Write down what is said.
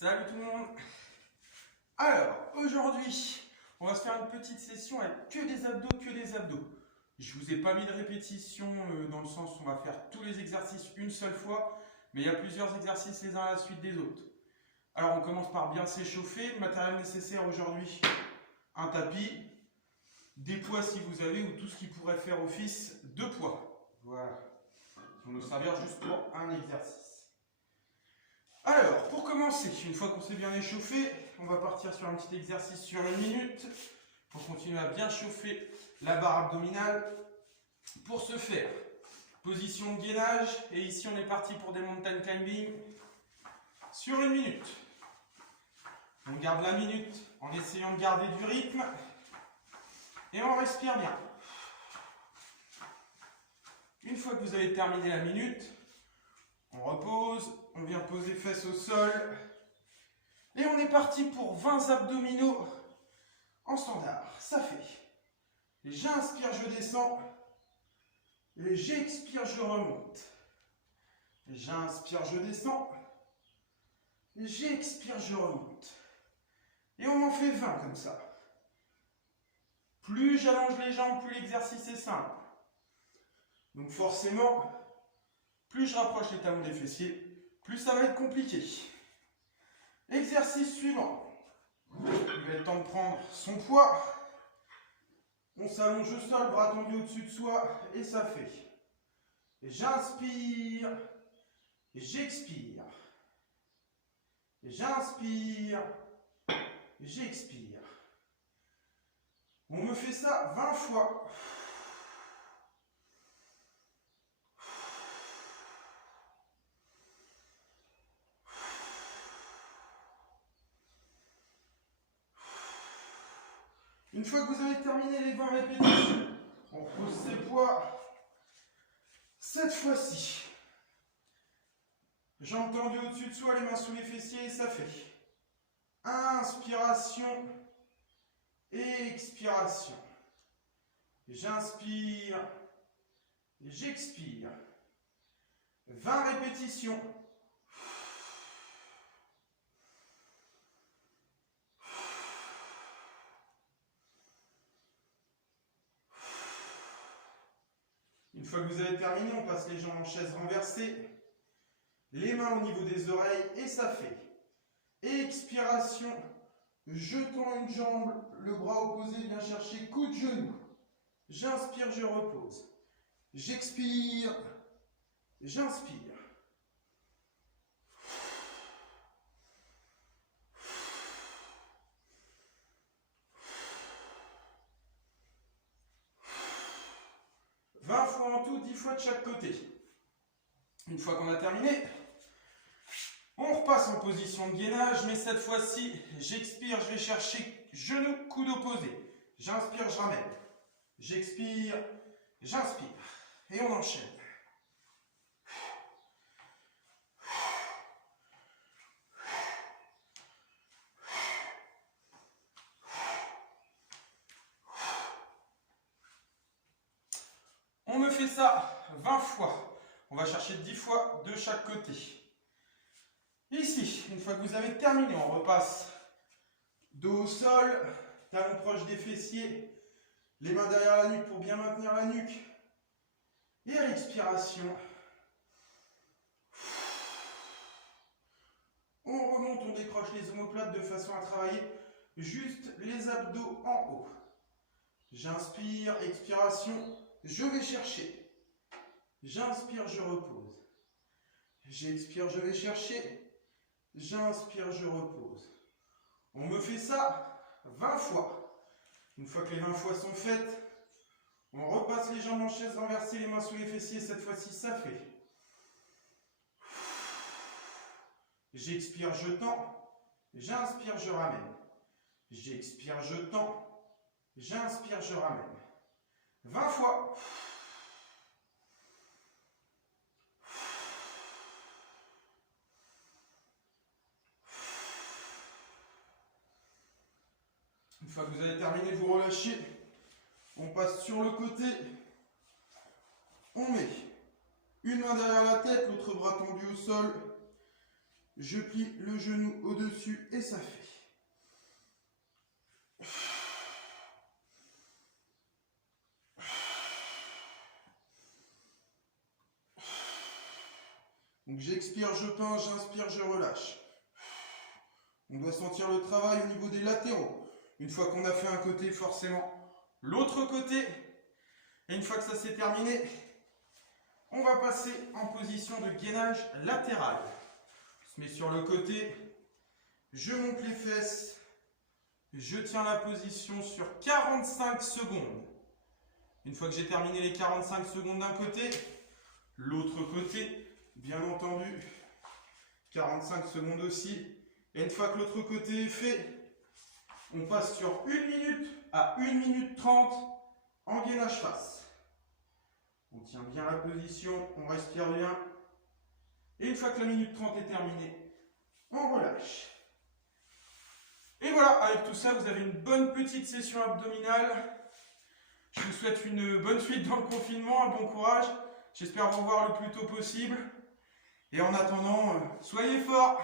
Salut tout le monde. Alors, aujourd'hui, on va se faire une petite session avec que des abdos, Je vous ai pas mis de répétition dans le sens où on va faire tous les exercices une seule fois, mais il y a plusieurs exercices les uns à la suite des autres. Alors, on commence par bien s'échauffer. Le matériel nécessaire aujourd'hui, un tapis, des poids si vous avez, ou tout ce qui pourrait faire office de poids. Voilà. Ça va nous servir juste pour un exercice. Alors, pour commencer, une fois qu'on s'est bien échauffé, on va partir sur un petit exercice sur 1 minute pour continuer à bien chauffer la barre abdominale. Pour ce faire, position de gainage, et ici on est parti pour des mountain climbing sur 1 minute. On garde la minute en essayant de garder du rythme et on respire bien. Une fois que vous avez terminé la minute, on repose, on vient poser fesses au sol et on est parti pour 20 abdominaux en standard. Ça fait, j'inspire, je descends, et j'expire, je remonte. J'inspire, je descends, et j'expire, je remonte. Et on en fait 20 comme ça. Plus j'allonge les jambes, plus l'exercice est simple. Donc forcément, plus je rapproche les talons des fessiers, plus ça va être compliqué. Exercice suivant. Il va être temps de prendre son poids. On s'allonge au sol, bras tendus au-dessus de soi, et ça fait. J'inspire, j'expire. J'inspire, j'expire. On me fait ça 20 fois. Une fois que vous avez terminé les 20 répétitions, on repose ses poids. Cette fois-ci, jambes tendues au-dessus de soi, les mains sous les fessiers, et ça fait inspiration, expiration. J'inspire, j'expire. 20 répétitions. Une fois que vous avez terminé, on passe les jambes en chaise renversée, les mains au niveau des oreilles, et ça fait expiration, je tends une jambe, le bras opposé vient chercher coup de genou. J'inspire, je repose. J'expire, j'inspire. Fois en tout, 10 fois de chaque côté. Une fois qu'on a terminé, on repasse en position de gainage, mais cette fois-ci, j'expire, je vais chercher genou, coude opposé. J'inspire, je ramène. J'expire, j'inspire. Et on enchaîne. On me fait ça 20 fois. On va chercher 10 fois de chaque côté. Ici, une fois que vous avez terminé, on repasse dos au sol, talons proches des fessiers, les mains derrière la nuque pour bien maintenir la nuque. Et à l'expiration, on remonte, on décroche les omoplates de façon à travailler juste les abdos en haut. J'inspire, expiration. Je vais chercher. J'inspire, je repose. J'expire, je vais chercher. J'inspire, je repose. On me fait ça 20 fois. Une fois que les 20 fois sont faites, on repasse les jambes en chaise renversée, les mains sous les fessiers. Cette fois-ci, ça fait. J'expire, je tends. J'inspire, je ramène. J'expire, je tends. J'inspire, je ramène. 20 fois. Une fois que vous avez terminé, vous relâchez. On passe sur le côté. On met une main derrière la tête, l'autre bras tendu au sol. Je plie le genou au-dessus et ça fait. Donc j'expire, je pince, j'inspire, je relâche. On doit sentir le travail au niveau des latéraux. Une fois qu'on a fait un côté, forcément, l'autre côté. Et une fois que ça s'est terminé, on va passer en position de gainage latéral. On se met sur le côté, je monte les fesses, je tiens la position sur 45 secondes. Une fois que j'ai terminé les 45 secondes d'un côté, l'autre côté, bien entendu, 45 secondes aussi. Et une fois que l'autre côté est fait, on passe sur 1 minute à 1 minute 30 en gainage face. On tient bien la position, on respire bien. Et une fois que la minute 30 est terminée, on relâche. Et voilà, avec tout ça, vous avez une bonne petite session abdominale. Je vous souhaite une bonne suite dans le confinement, un bon courage. J'espère vous revoir le plus tôt possible. Et en attendant, soyez forts!